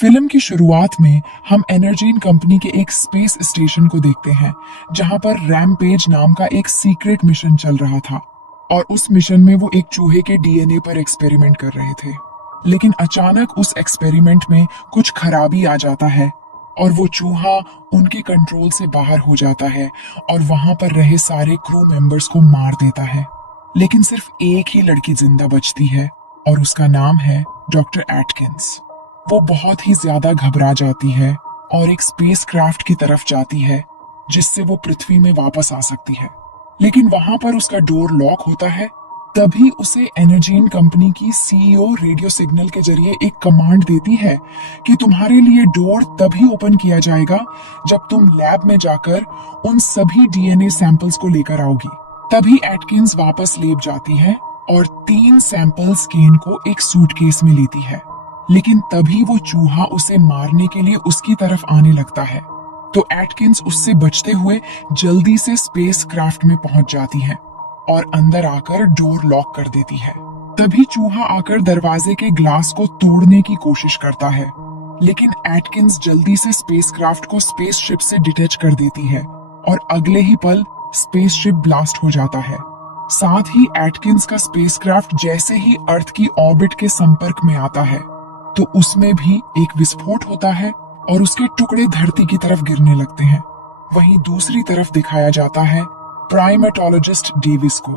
Film की शुरुआत में हम एनर्जीन कंपनी के एक स्पेस स्टेशन को देखते हैं जहां पर रैमपेज नाम का एक सीक्रेट मिशन चल रहा था और उस मिशन में वो एक चूहे के डीएनए पर एक्सपेरिमेंट कर रहे थे। लेकिन अचानक उस एक्सपेरिमेंट में कुछ खराबी आ जाता है और वो चूहा उनके कंट्रोल से बाहर हो जाता है और वहां पर रहे सारे क्रू मेंबर्स को मार देता है। लेकिन सिर्फ एक ही लड़की जिंदा बचती है और उसका नाम है डॉक्टर एटकिंस। वो बहुत ही ज्यादा घबरा जाती है और एक स्पेस क्राफ्ट की तरफ जाती है जिससे वो पृथ्वी में वापस आ सकती है। लेकिन वहां पर उसका डोर लॉक होता है। तभी उसे एनर्जीन कंपनी की सीईओ रेडियो सिग्नल के जरिए एक कमांड देती है कि तुम्हारे लिए डोर तभी ओपन किया जाएगा जब तुम लैब में जाकर उन सभी डीएनए सैंपल्स को लेकर आओगी। तभी एटकिंस वापस लैब जाती है और 3 सैंपल्स केन को एक सूटकेस में लेती है। लेकिन तभी वो चूहा उसे मारने के लिए उसकी तरफ आने लगता है, तो एटकिंस उससे बचते हुए जल्दी से स्पेस क्राफ्ट में पहुंच जाती है और अंदर आकर डोर लॉक कर देती है। तभी चूहा आकर दरवाजे के ग्लास को तोड़ने की कोशिश करता है, लेकिन एटकिंस जल्दी से स्पेसक्राफ्ट को स्पेसशिप से डिटैच कर देती है और अगले ही पल स्पेसशिप ब्लास्ट हो जाता है। साथ ही एटकिंस का स्पेसक्राफ्ट जैसे ही अर्थ की ऑर्बिट के संपर्क में आता है तो उसमें भी एक विस्फोट होता है और उसके टुकड़े धरती की तरफ गिरने लगते हैं। वहीं दूसरी तरफ दिखाया जाता है प्राइमेटोलॉजिस्ट डेविस को,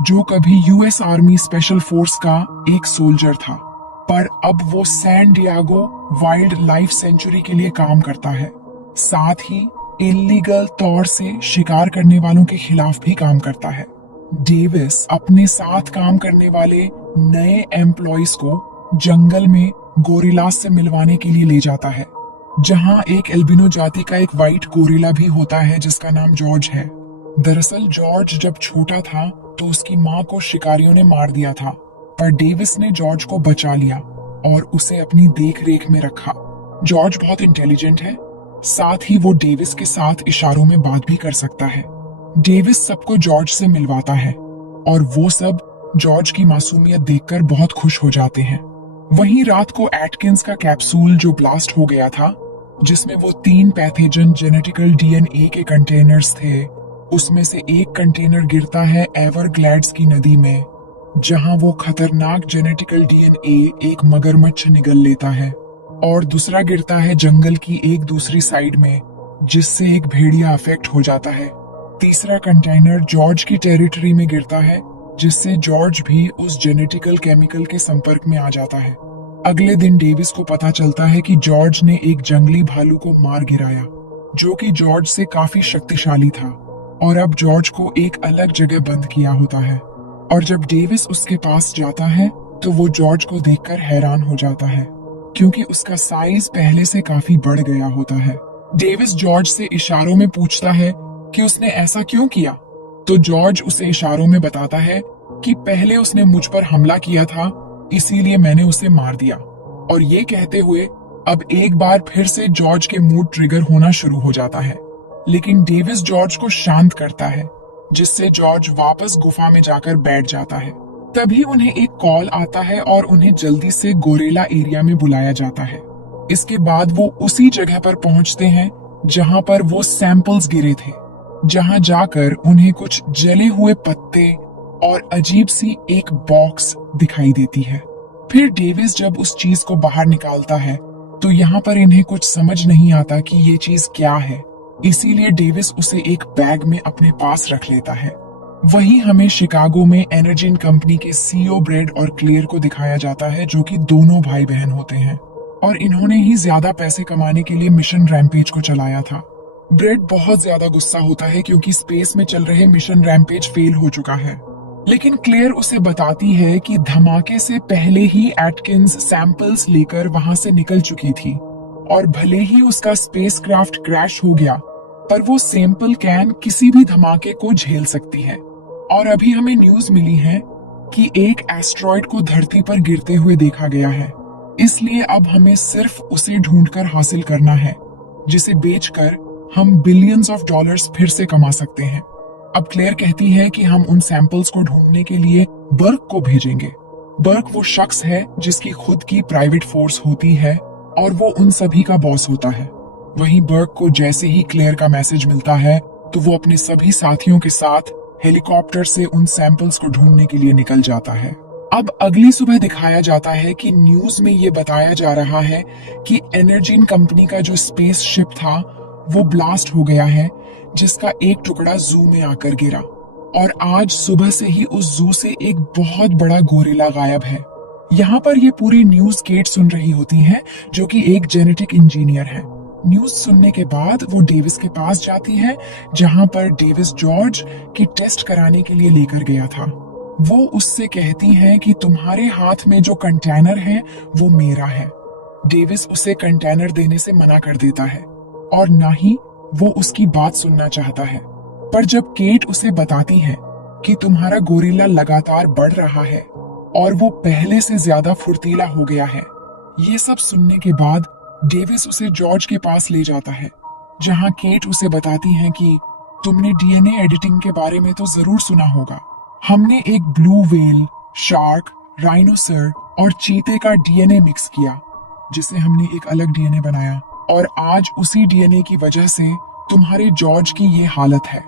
जो कभी यूएस आर्मी स्पेशल फोर्स का एक सोल्जर था, पर अब वो San Diego wildlife sanctuary के लिए काम करता है। साथ ही इलीगल तौर से शिकार करने वालों के खिलाफ भी काम करता है। डेविस अपने साथ काम करने वाले नए एम्प्लॉइज को जंगल में गोरिल्लास से मिलवाने के लिए ले जाता है, जहां एक एल्बिनो जाति का एक व्हाइट गोरिल्ला भी होता है जिसका नाम जॉर्ज है। दरअसल जॉर्ज जब छोटा था तो उसकी माँ को शिकारियों ने मार दिया था, पर डेविस ने जॉर्ज को बचा लिया और उसे अपनी देख रेख में रखा। जॉर्ज बहुत इंटेलिजेंट है, साथ ही वो डेविस के साथ इशारों में बात भी कर सकता है। डेविस सबको जॉर्ज से मिलवाता है और वो सब जॉर्ज की मासूमियत देखकर बहुत खुश हो जाते हैं। वहीं रात को एटकिंस का कैप्सूल जो ब्लास्ट हो गया था, जिसमें वो 3 पैथोजन जेनेटिकल डीएनए के कंटेनर्स थे, उसमें से एक कंटेनर गिरता है एवरग्लैड्स की नदी में, जहां वो खतरनाक जेनेटिकल डीएनए एक मगरमच्छ निगल लेता है, और दूसरा गिरता है जंगल की एक दूसरी साइड में, जिससे एक भेड़िया अफेक्ट हो जाता है। तीसरा कंटेनर जॉर्ज की टेरिटरी में गिरता है, जिससे जॉर्ज भी उस जेनेटिकल केमिकल के संपर्क में आ जाता है। अगले दिन डेविस को पता चलता है कि जॉर्ज ने एक जंगली भालू को मार गिराया, जो कि जॉर्ज से काफी शक्तिशाली था, और अब जॉर्ज को एक अलग जगह बंद किया होता है। और जब डेविस उसके पास जाता है तो वो जॉर्ज को देखकर हैरान हो जाता है, क्योंकि उसका साइज पहले से काफी बढ़ गया होता है। डेविस जॉर्ज से इशारों में पूछता है कि उसने ऐसा क्यों किया, तो जॉर्ज उसे इशारों में बताता है कि पहले उसने मुझ पर हमला किया था, इसीलिए मैंने उसे मार दिया। और ये कहते हुए अब एक बार फिर से जॉर्ज के मूड ट्रिगर होना शुरू हो जाता है, लेकिन डेविस जॉर्ज को शांत करता है, जिससे जॉर्ज वापस गुफा में जाकर बैठ जाता है। तभी उन्हें एक कॉल आता है और उन्हें जल्दी से गोरेला एरिया में बुलाया जाता है। इसके बाद वो उसी जगह पर पहुंचते हैं जहां पर वो सैंपल्स गिरे थे, जहां जाकर उन्हें कुछ जले हुए पत्ते और अजीब सी एक बॉक्स दिखाई देती है। फिर डेविस जब उस चीज को बाहर निकालता है तो यहाँ पर इन्हें कुछ समझ नहीं आता कि ये चीज क्या है, इसीलिए डेविस उसे एक बैग में अपने पास रख लेता है। वहीं हमें शिकागो में एनर्जीन कंपनी के सीईओ ब्रेड और क्लेयर को दिखाया जाता है, जो कि दोनों भाई बहन होते हैं, और इन्होंने ही ज्यादा पैसे कमाने के लिए मिशन रैम्पेज को चलाया था। ब्रेड बहुत ज्यादा गुस्सा होता है क्योंकि स्पेस में चल रहे मिशन रैम्पेज फेल हो चुका है, लेकिन क्लेयर उसे बताती है कि धमाके से पहले ही एटकिंस सैंपल्स लेकर वहां से निकल चुकी थी, और भले ही उसका स्पेसक्राफ्ट क्रैश हो गया, पर वो सैंपल कैन किसी भी धमाके को झेल सकती है। और अभी हमें न्यूज मिली है कि एक एस्ट्रॉइड को धरती पर गिरते हुए देखा गया है, इसलिए अब हमें सिर्फ उसे ढूंढकर हासिल करना है, जिसे बेचकर हम बिलियंस ऑफ डॉलर्स फिर से कमा सकते हैं। अब क्लेयर कहती है कि हम उन सैंपल्स को ढूंढने के लिए बर्क को भेजेंगे। बर्क वो शख्स है जिसकी खुद की प्राइवेट फोर्स होती है और वो उन सभी का बॉस होता है। वहीं बर्क को जैसे ही क्लेयर का मैसेज मिलता है तो वो अपने सभी साथियों के साथ हेलीकॉप्टर से उन सैंपल्स को ढूंढने के लिए निकल जाता है। अब अगली सुबह दिखाया जाता है कि न्यूज में ये बताया जा रहा है कि एनर्जीन कंपनी का जो स्पेस शिप था वो ब्लास्ट हो गया है, जिसका एक टुकड़ा जू में आकर गिरा। और आज सुबह से ही उस जू से एक बहुत बड़ा गोरिल्ला गायब है। यहाँ पर ये पूरी न्यूज केट सुन रही होती है, जो कि एक जेनेटिक इंजीनियर है। न्यूज सुनने के बाद वो डेविस के पास जाती है, जहाँ पर डेविस जॉर्ज की टेस्ट कराने के लिए लेकर गया था। वो उससे कहती है कि तुम्हारे हाथ में जो कंटेनर है वो मेरा है। डेविस उसे कंटेनर देने से मना कर देता है और ना ही वो उसकी बात सुनना चाहता है। पर जब केट उसे बताती है कि तुम्हारा गोरिल्ला लगातार बढ़ रहा है और वो पहले से ज्यादा फुर्तीला हो गया है, ये सब सुनने के बाद डेविस उसे जॉर्ज के पास ले जाता है, जहां केट उसे बताती है कि तुमने डीएनए एडिटिंग के बारे में तो जरूर सुना होगा। हमने एक ब्लू व्हेल, शार्क, राइनोसर और चीते का डीएनए मिक्स किया, जिससे हमने एक अलग डीएनए बनाया। और आज उसी डीएनए की वजह से तुम्हारे जॉर्ज की ये हालत है।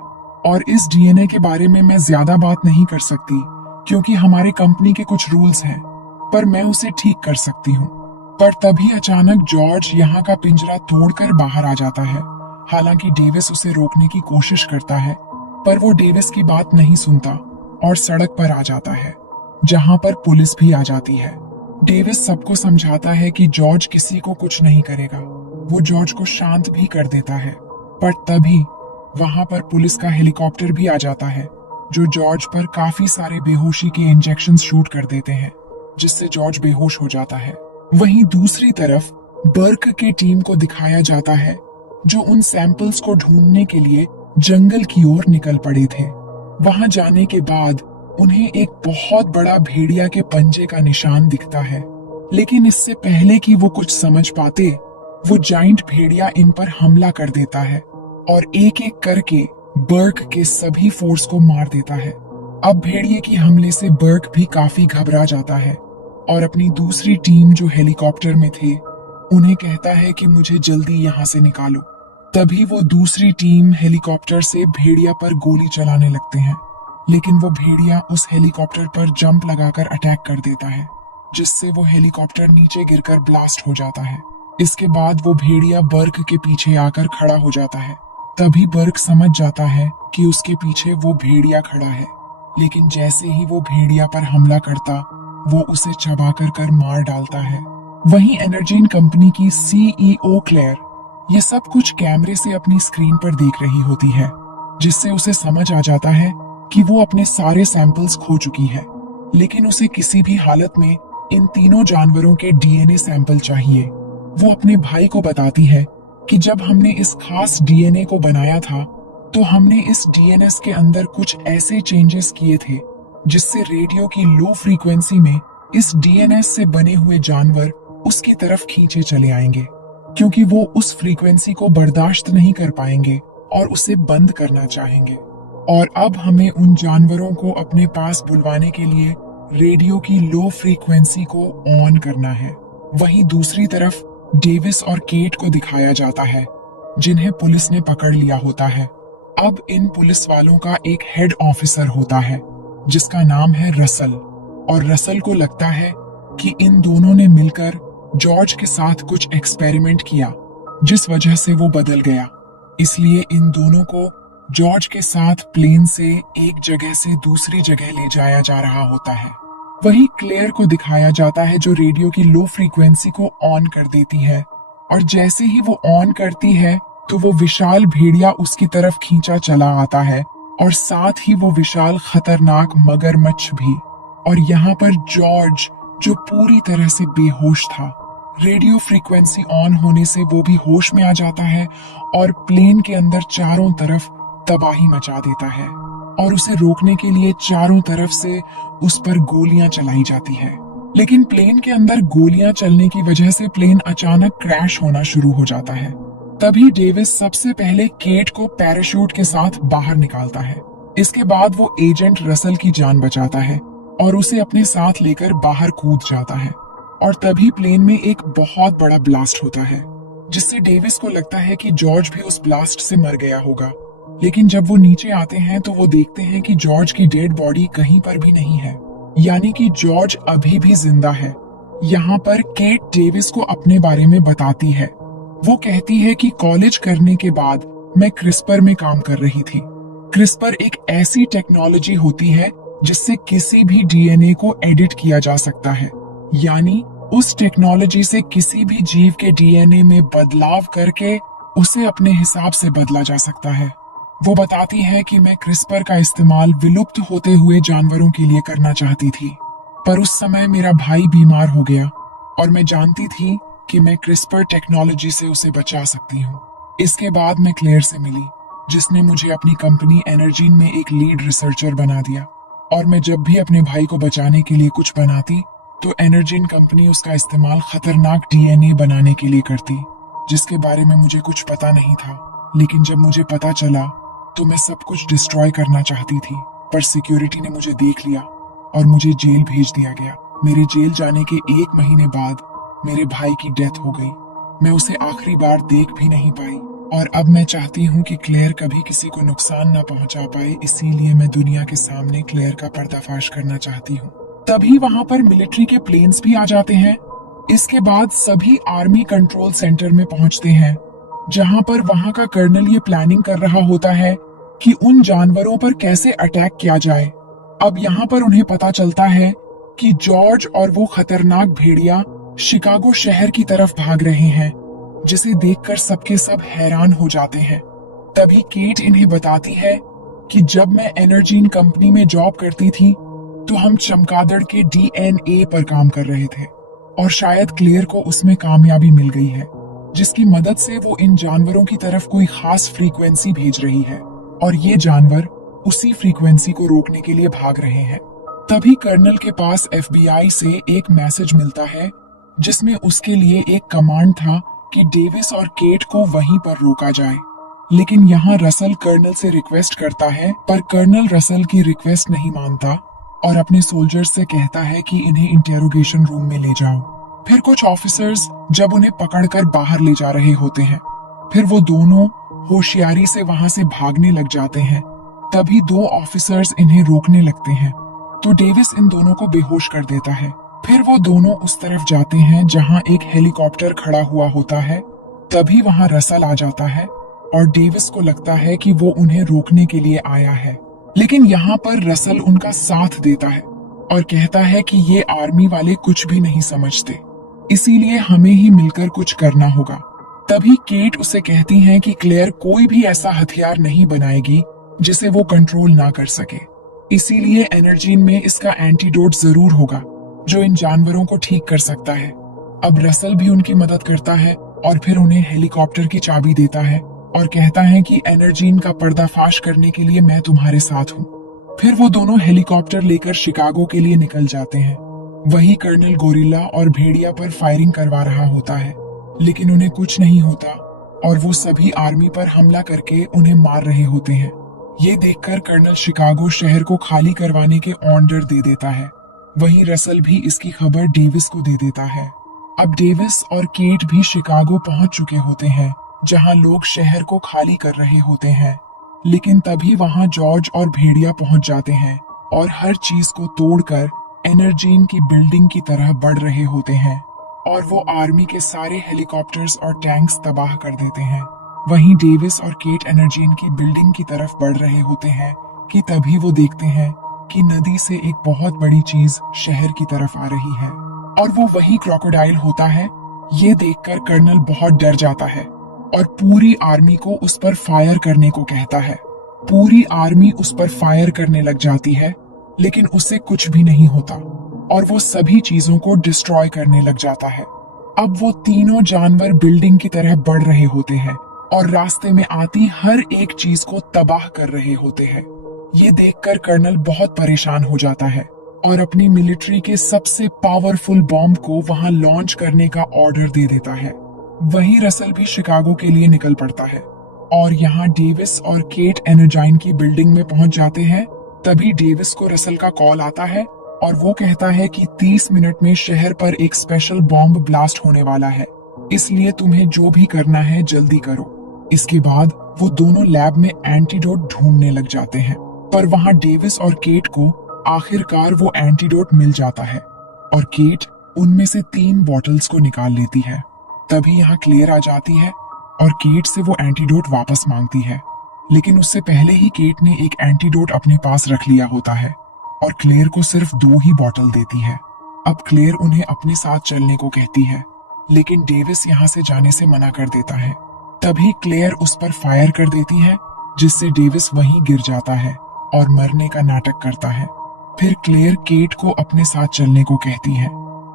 और इस डीएनए के बारे में मैं ज्यादा बात नहीं कर सकती, क्योंकि हमारे कंपनी के कुछ रूल्स हैं, पर मैं उसे ठीक कर सकती हूँ। पर तभी अचानक जॉर्ज यहाँ का पिंजरा तोड़कर बाहर आ जाता है। हालांकि डेविस उसे रोकने की कोशिश करता है, पर वो डेविस की बात नहीं सुनता और सड़क पर आ जाता है, जहाँ पर पुलिस भी आ जाती है। डेविस सबको समझाता है कि जॉर्ज किसी को कुछ नहीं करेगा। वो जॉर्ज को शांत भी कर देता है, पर तभी वहां पर पुलिस का हेलीकॉप्टर भी आ जाता है, जो जॉर्ज पर काफी सारे बेहोशी के इंजेक्शंस शूट कर देते हैं, जिससे जॉर्ज बेहोश हो जाता है। वहीं दूसरी तरफ बर्क की टीम को दिखाया जाता है, जो उन सैंपल्स को ढूंढने के लिए जंगल की ओर निकल पड़े थे। वहां जाने के बाद उन्हें एक बहुत बड़ा भेड़िया के पंजे का निशान दिखता है, लेकिन इससे पहले कि वो कुछ समझ पाते, वो जाइंट भेड़िया इन पर हमला कर देता है और एक एक करके बर्क के सभी फोर्स को मार देता है। अब भेड़िए की हमले से बर्क भी काफी घबरा जाता है और अपनी दूसरी टीम जो हेलीकॉप्टर में थे उन्हें कहता है कि मुझे जल्दी यहाँ से निकालो। तभी वो दूसरी टीम हेलीकॉप्टर से भेड़िया पर गोली चलाने लगते हैं, लेकिन वो भेड़िया उस हेलीकॉप्टर पर जंप लगाकर अटैक कर देता है, जिससे वो हेलीकॉप्टर नीचे गिरकर ब्लास्ट हो जाता है। इसके बाद वो भेड़िया बर्क के पीछे आकर खड़ा हो जाता है। तभी बर्क समझ जाता है कि उसके पीछे वो भेड़िया खड़ा है, लेकिन जैसे ही वो भेड़िया पर हमला करता, वो उसे चबा कर मार डालता है। वहीं एनर्जीन कंपनी की सीईओ क्लेयर ये सब कुछ कैमरे से अपनी स्क्रीन पर देख रही होती है, जिससे उसे समझ आ जाता है कि वो अपने सारे सैंपल्स खो चुकी है, लेकिन उसे किसी भी हालत में इन तीनों जानवरों के डीएनए सैंपल चाहिए। वो अपने भाई को बताती है कि जब हमने इस खास डीएनए को बनाया था, तो हमने इस डीएनएस के अंदर कुछ ऐसे चेंजेस किए थे, जिससे रेडियो की लो फ्रीक्वेंसी में इस डीएनएस से बने हुए जानवर उसकी तरफ खींचे चले आएंगे, क्योंकि वो उस फ्रीक्वेंसी को बर्दाश्त नहीं कर पाएंगे और उसे बंद करना चाहेंगे। और अब हमें उन जानवरों को अपने पास बुलवाने के लिए रेडियो की लो फ्रीक्वेंसी को ऑन करना है। वहीं दूसरी तरफ डेविस और केट को दिखाया जाता है, जिन्हें पुलिस ने पकड़ लिया होता है। अब इन पुलिस वालों का एक हेड ऑफिसर होता है, जिसका नाम है रसल, और रसल को लगता है कि इन दोनों ने मिलकर जॉर्ज के साथ कुछ एक्सपेरिमेंट किया, जिस वजह से वो बदल गया। इसलिए इन दोनों को जॉर्ज के साथ प्लेन से एक जगह से दूसरी जगह ले जाया जा रहा होता है। वहीं क्लेयर को दिखाया जाता है, जो रेडियो की लो फ्रीक्वेंसी को ऑन कर देती है, और जैसे ही वो ऑन करती है तो वो विशाल भेड़िया उसकी तरफ खींचा चला आता है, और साथ ही वो विशाल खतरनाक मगरमच्छ भी। और यहाँ पर जॉर्ज, जो पूरी तरह से बेहोश था, रेडियो फ्रीक्वेंसी ऑन होने से वो भी होश में आ जाता है और प्लेन के अंदर चारों तरफ तबाही मचा देता है, और उसे रोकने के लिए चारों तरफ से उस पर गोलियां चलाई जाती है। लेकिन प्लेन के अंदर गोलियां चलने की वजह से प्लेन अचानक क्रैश होना शुरू हो जाता है। तभी डेविस सबसे पहले केट को पैराशूट के साथ बाहर निकालता है। इसके बाद वो एजेंट रसल की जान बचाता है और उसे अपने साथ लेकर बाहर कूद जाता है। और तभी प्लेन में एक बहुत बड़ा ब्लास्ट होता है, जिससे डेविस को लगता है कि जॉर्ज भी उस ब्लास्ट से मर गया होगा। लेकिन जब वो नीचे आते हैं तो वो देखते हैं कि जॉर्ज की डेड बॉडी कहीं पर भी नहीं है, यानी कि जॉर्ज अभी भी जिंदा है। यहाँ पर केट डेविस को अपने बारे में बताती है। वो कहती है कि कॉलेज करने के बाद मैं क्रिस्पर में काम कर रही थी। क्रिस्पर एक ऐसी टेक्नोलॉजी होती है जिससे किसी भी डीएनए को एडिट किया जा सकता है, यानी उस टेक्नोलॉजी से किसी भी जीव के डीएनए में बदलाव करके उसे अपने हिसाब से बदला जा सकता है। वो बताती है कि मैं क्रिस्पर का इस्तेमाल विलुप्त होते हुए जानवरों के लिए करना चाहती थी, पर उस समय मेरा भाई बीमार हो गया और मैं जानती थी कि मैं क्रिस्पर टेक्नोलॉजी से उसे बचा सकती हूँ। इसके बाद मैं क्लेयर से मिली, जिसने मुझे अपनी कंपनी एनर्जीन में एक लीड रिसर्चर बना दिया, और मैं जब भी अपने भाई को बचाने के लिए कुछ बनाती तो एनर्जीन कंपनी उसका इस्तेमाल खतरनाक डीएनए बनाने के लिए करती, जिसके बारे में मुझे कुछ पता नहीं था। लेकिन जब मुझे पता चला तो मैं सब कुछ डिस्ट्रॉय करना चाहती थी, पर सिक्योरिटी ने मुझे देख लिया और मुझे जेल भेज दिया गया। मेरे जेल जाने के 1 महीने बाद मेरे भाई की डेथ हो गई। मैं उसे आखिरी बार देख भी नहीं पाई, और अब मैं चाहती हूँ कि क्लेयर कभी किसी को नुकसान न पहुंचा पाए, इसीलिए मैं दुनिया के सामने क्लेयर का पर्दाफाश करना चाहती हूँ। तभी वहां पर मिलिट्री के प्लेन्स भी आ जाते हैं। इसके बाद सभी आर्मी कंट्रोल सेंटर में पहुंचते हैं, जहां पर वहां का कर्नल ये प्लानिंग कर रहा होता है कि उन जानवरों पर कैसे अटैक किया जाए। अब यहाँ पर उन्हें पता चलता है कि जॉर्ज और वो खतरनाक भेड़िया शिकागो शहर की तरफ भाग रहे हैं, जिसे देखकर सबके सब हैरान हो जाते हैं। तभी केट इन्हें बताती है कि जब मैं एनर्जीन कंपनी में जॉब करती थी तो हम चमगादड़ के डीएनए पर काम कर रहे थे, और शायद क्लेयर को उसमें कामयाबी मिल गई है, जिसकी मदद से वो इन जानवरों की तरफ कोई खास फ्रीक्वेंसी भेज रही है, और ये जानवर उसी फ्रीक्वेंसी को रोकने के लिए भाग रहे हैं। तभी कर्नल के पास एफबीआई से एक मैसेज मिलता है, जिसमें उसके लिए एक कमांड था कि डेविस और केट को वहीं पर रोका जाए। लेकिन यहाँ रसल कर्नल से रिक्वेस्ट करता है, पर कर्नल रसल की रिक्वेस्ट नहीं मानता और अपने सोल्जर्स से कहता है कि इन्हें इंटेरोगेशन रूम में ले जाओ। फिर कुछ ऑफिसर्स जब उन्हें पकड़कर बाहर ले जा रहे होते हैं, फिर वो दोनों होशियारी से वहां से भागने लग जाते हैं। तभी 2 ऑफिसर्स इन्हें रोकने लगते हैं, तो डेविस इन दोनों को बेहोश कर देता है। फिर वो दोनों उस तरफ जाते हैं जहां एक हेलीकॉप्टर खड़ा हुआ होता है। तभी वहां रसल आ जाता है और डेविस को लगता है कि वो उन्हें रोकने के लिए आया है, लेकिन यहाँ पर रसल उनका साथ देता है और कहता है कि ये आर्मी वाले कुछ भी नहीं समझते, इसीलिए हमें ही मिलकर कुछ करना होगा। तभी केट उसे कहती है कि क्लेयर कोई भी ऐसा हथियार नहीं बनाएगी जिसे वो कंट्रोल ना कर सके, इसीलिए एनर्जीन में इसका एंटीडोट जरूर होगा जो इन जानवरों को ठीक कर सकता है। अब रसल भी उनकी मदद करता है और फिर उन्हें हेलीकॉप्टर की चाबी देता है और कहता है कि एनर्जीन का पर्दाफाश करने के लिए मैं तुम्हारे साथ हूँ। फिर वो दोनों हेलीकॉप्टर लेकर शिकागो के लिए निकल जाते हैं। वही कर्नल गोरिल्ला और भेड़िया पर फायरिंग करवा रहा होता है, लेकिन उन्हें कुछ नहीं होता और वो सभी आर्मी पर हमला करके उन्हें मार रहे होते हैं। ये देखकर कर्नल शिकागो शहर को खाली करवाने के ऑर्डर दे देता है। वहीं रसल भी इसकी खबर डेविस को दे देता है। अब डेविस और केट भी शिकागो पहुंच चुके होते हैं, जहां लोग शहर को खाली कर रहे होते हैं। लेकिन तभी वहां जॉर्ज और भेड़िया पहुंच जाते हैं और हर चीज को तोड़कर एनर्जीन की बिल्डिंग की तरह बढ़ रहे होते हैं, और वो आर्मी के सारे हेलीकॉप्टर्स और टैंक्स तबाह कर देते हैं। वहीं डेविस और केट एनर्जीन की बिल्डिंग की तरफ बढ़ रहे होते हैं कि तभी वो देखते हैं कि नदी से एक बहुत बड़ी चीज शहर की तरफ आ रही है, और वो वही क्रोकोडाइल होता है। ये देखकर कर्नल बहुत डर जाता है और पूरी आर्मी को उस पर फायर करने को कहता है। पूरी आर्मी उस पर फायर करने लग जाती है, लेकिन उससे कुछ भी नहीं होता और वो सभी चीजों को डिस्ट्रॉय करने लग जाता है। अब वो तीनों जानवर बिल्डिंग की तरह बढ़ रहे होते हैं और रास्ते में आती हर एक चीज को तबाह कर रहे होते हैं। ये देखकर कर्नल बहुत परेशान हो जाता है और अपनी मिलिट्री के सबसे पावरफुल बॉम्ब को वहां लॉन्च करने का ऑर्डर दे देता है। वहीं रसल भी शिकागो के लिए निकल पड़ता है और यहाँ डेविस और केट एनर्जाइन की बिल्डिंग में पहुंच जाते हैं। तभी डेविस को रसल का कॉल आता है और वो कहता है कि 30 मिनट में शहर पर एक स्पेशल बॉम्ब ब्लास्ट होने वाला है, इसलिए तुम्हें जो भी करना है जल्दी करो। इसके बाद वो दोनों लैब में एंटीडोट ढूंढने लग जाते हैं, पर वहां डेविस और केट को आखिरकार वो एंटीडोट मिल जाता है और केट उनमें से 3 बॉटल्स को निकाल लेती है। तभी यहाँ क्लेयर आ जाती है और केट से वो एंटीडोट वापस मांगती है, लेकिन उससे पहले ही केट ने एक एंटीडोट अपने पास रख लिया होता है और क्लेयर को सिर्फ 2 ही बॉटल देती है। अब क्लेयर उन्हें अपने साथ चलने को कहती है, लेकिन डेविस यहाँ से जाने से मना कर देता है। तभी क्लेयर उस पर फायर कर देती है, जिससे डेविस वहीं गिर जाता है और मरने का नाटक करता है। फिर क्लेयर केट को अपने साथ चलने को कहती है।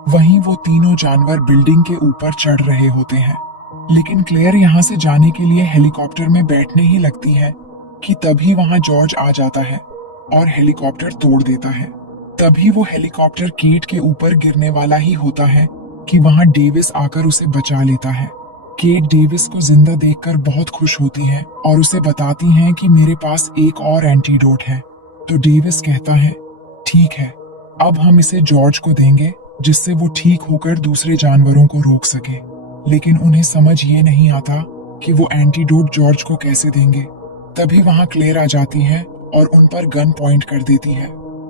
वहीं वो तीनों जानवर बिल्डिंग के ऊपर चढ़ रहे होते हैं, लेकिन क्लेयर यहाँ से जाने के लिए हेलीकॉप्टर में बैठने ही लगती है कि तभी वहां जॉर्ज आ जाता है और हेलीकॉप्टर तोड़ देता है। तभी वो हेलीकॉप्टर केट के ऊपर गिरने वाला ही होता है कि वहां डेविस आकर उसे बचा लेता है। केट डेविस को जिंदा देखकर बहुत खुश होती है और उसे बताती हैं कि मेरे पास एक और एंटीडोट है। तो डेविस कहता है, ठीक है, अब हम इसे जॉर्ज को देंगे, जिससे वो ठीक होकर दूसरे जानवरों को रोक सके। लेकिन उन्हें समझ ये नहीं आता कि वो एंटीडोट जॉर्ज को कैसे देंगे। तभी वहां क्लेयर आ जाती है और उन पर गन पॉइंट कर देती है।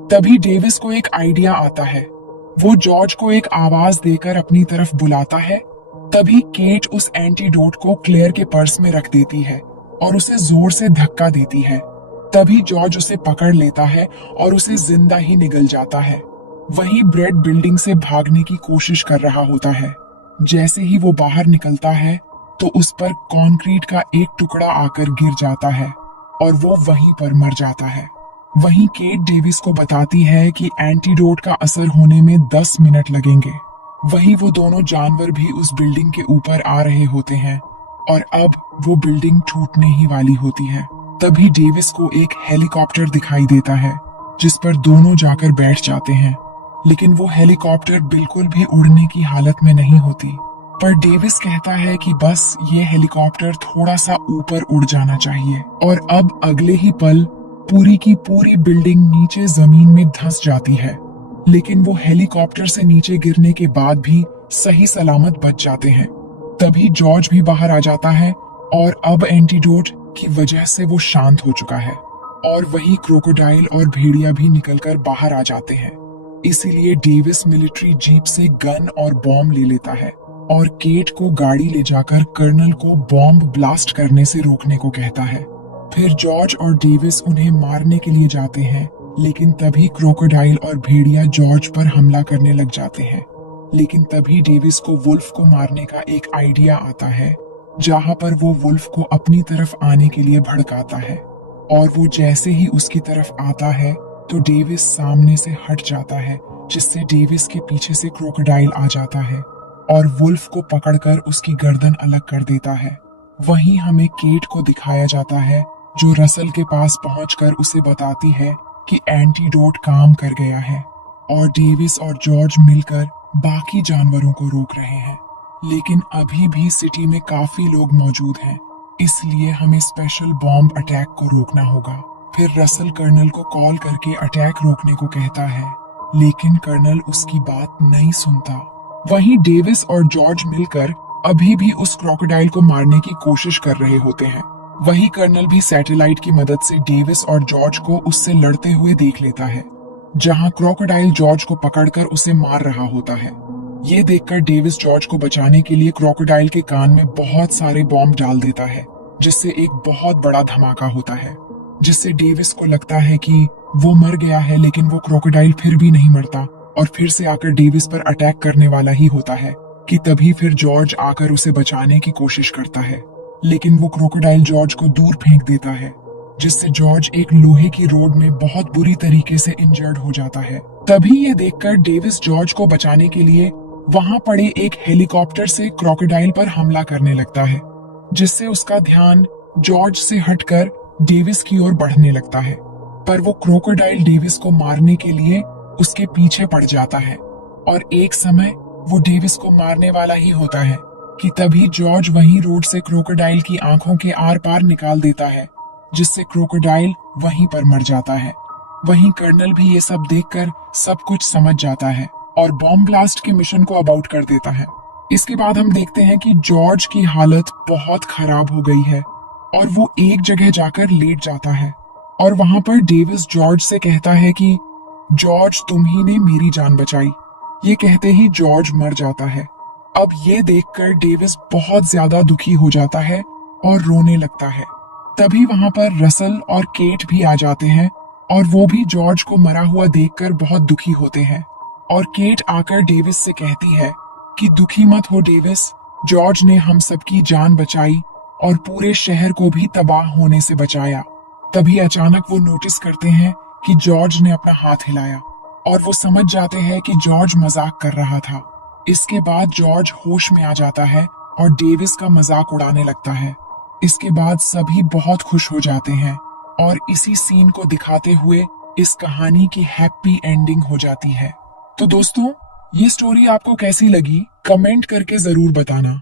तभी डेविस को एक आइडिया आता है। वो जॉर्ज को एक आवाज देकर अपनी तरफ बुलाता है। तभी केट उस एंटीडोट को क्लेयर के पर्स में रख देती है और उसे जोर से धक्का देती है। तभी जॉर्ज उसे पकड़ लेता है और उसे जिंदा ही निगल जाता है। वहीं ब्रेड बिल्डिंग से भागने की कोशिश कर रहा होता है। जैसे ही वो बाहर निकलता है तो उस पर कंक्रीट का एक टुकड़ा आकर गिर जाता है और वो वहीं पर मर जाता है। वहीं केट डेविस को बताती है कि एंटीडोट का असर होने में 10 मिनट लगेंगे। वहीं वो दोनों जानवर भी उस बिल्डिंग के ऊपर आ रहे होते हैं और अब वो बिल्डिंग टूटने ही वाली होती है। तभी डेविस को एक हेलीकॉप्टर दिखाई देता है, जिस पर दोनों जाकर बैठ जाते हैं, लेकिन वो हेलीकॉप्टर बिल्कुल भी उड़ने की हालत में नहीं होती। पर डेविस कहता है कि बस ये हेलीकॉप्टर थोड़ा सा ऊपर उड़ जाना चाहिए और अब अगले ही पल पूरी की पूरी बिल्डिंग नीचे जमीन में धंस जाती है। लेकिन वो हेलीकॉप्टर से नीचे गिरने के बाद भी सही सलामत बच जाते हैं। तभी जॉर्ज भी बाहर आ जाता है और अब एंटीडोट की वजह से वो शांत हो चुका है और वही क्रोकोडाइल और भेड़िया भी निकलकर बाहर आ जाते हैं। इसीलिए डेविस मिलिट्री जीप से गन और बॉम्ब ले लेता है और केट को गाड़ी ले जाकर कर्नल को बॉम्ब ब्लास्ट करने से रोकने को कहता है। फिर जॉर्ज और डेविस उन्हें मारने के लिए जाते हैं, लेकिन तभी क्रोकोडाइल और भेड़िया जॉर्ज पर हमला करने लग जाते हैं। लेकिन तभी डेविस को वुल्फ को मारने का एक आइडिया आता है, जहां पर वो वुल्फ को अपनी तरफ आने के लिए भड़काता है और वो जैसे ही उसकी तरफ आता है तो डेविस सामने से हट जाता है, जिससे डेविस के पीछे से क्रोकोडाइल आ जाता है और वुल्फ को पकड़कर उसकी गर्दन अलग कर देता है। वहीं हमें केट को दिखाया जाता है, जो रसल के पास पहुंचकर उसे बताती है कि एंटीडोट काम कर गया है और डेविस और जॉर्ज मिलकर बाकी जानवरों को रोक रहे हैं। लेकिन अभी भी सिटी में काफी लोग मौजूद हैं, इसलिए हमें स्पेशल बॉम्ब अटैक को रोकना होगा। फिर रसल कर्नल को कॉल करके अटैक रोकने को कहता है, लेकिन कर्नल उसकी बात नहीं सुनता। वहीं डेविस और जॉर्ज मिलकर अभी भी उस क्रोकोडाइल को मारने की कोशिश कर रहे होते हैं। वही कर्नल भी सैटेलाइट की मदद से डेविस और जॉर्ज को उससे लड़ते हुए देख लेता है, जहां क्रोकोडाइल जॉर्ज को पकड़कर उसे मार रहा होता है। ये देखकर डेविस जॉर्ज को बचाने के लिए क्रोकोडाइल के कान में बहुत सारे बॉम्ब डाल देता है, जिससे एक बहुत बड़ा धमाका होता है, जिससे डेविस को लगता है कि वो मर गया है, लेकिन वो क्रोकोडाइल फिर भी नहीं मरता और फिर से आकर डेविस पर अटैक करने वाला ही होता है कि तभी फिर जॉर्ज आकर उसे बचाने की कोशिश करता है, लेकिन वो क्रोकोडाइल जॉर्ज को दूर फेंक देता है, जिससे जॉर्ज एक लोहे की रोड में बहुत बुरी तरीके से इंजर्ड हो जाता है। तभी ये देखकर डेविस जॉर्ज को बचाने के लिए वहां पड़े एक हेलीकॉप्टर से क्रोकोडाइल पर हमला करने लगता है, जिससे उसका ध्यान जॉर्ज से हटकर डेविस की ओर बढ़ने लगता है। पर वो क्रोकोडाइल डेविस को मारने के लिए उसके पीछे पड़ जाता है और एक समय वो डेविस को मारने वाला ही होता है कि तभी जॉर्ज वहीं रोड से क्रोकोडाइल की आंखों के आर पार निकाल देता है, जिससे क्रोकोडाइल वहीं पर मर जाता है। वहीं कर्नल भी ये सब देखकर सब कुछ समझ जाता है और बॉम्ब ब्लास्ट के मिशन को अबाउट कर देता है। इसके बाद हम देखते हैं कि जॉर्ज की हालत बहुत खराब हो गई है और वो एक जगह जाकर लेट जाता है और वहां पर डेविस जॉर्ज से कहता है कि जॉर्ज, तुम ही ने मेरी जान बचाई। ये कहते ही जॉर्ज मर जाता है। अब ये देखकर डेविस बहुत ज्यादा दुखी हो जाता है और रोने लगता है। तभी वहां पर रसल और केट भी आ जाते हैं और वो भी जॉर्ज को मरा हुआ देखकर बहुत दुखी होते हैं। और केट आकर डेविस से कहती है कि दुखी मत हो डेविस, जॉर्ज ने हम सबकी जान बचाई और पूरे शहर को भी तबाह होने से बचाया। तभी अचानक वो नोटिस करते हैं कि जॉर्ज ने अपना हाथ हिलाया और वो समझ जाते हैं कि जॉर्ज मजाक कर रहा था। इसके बाद जॉर्ज होश में आ जाता है और डेविस का मजाक उड़ाने लगता है। इसके बाद सभी बहुत खुश हो जाते हैं और इसी सीन को दिखाते हुए इस कहानी की हैप्पी एंडिंग हो जाती है। तो दोस्तों, ये स्टोरी आपको कैसी लगी कमेंट करके जरूर बताना।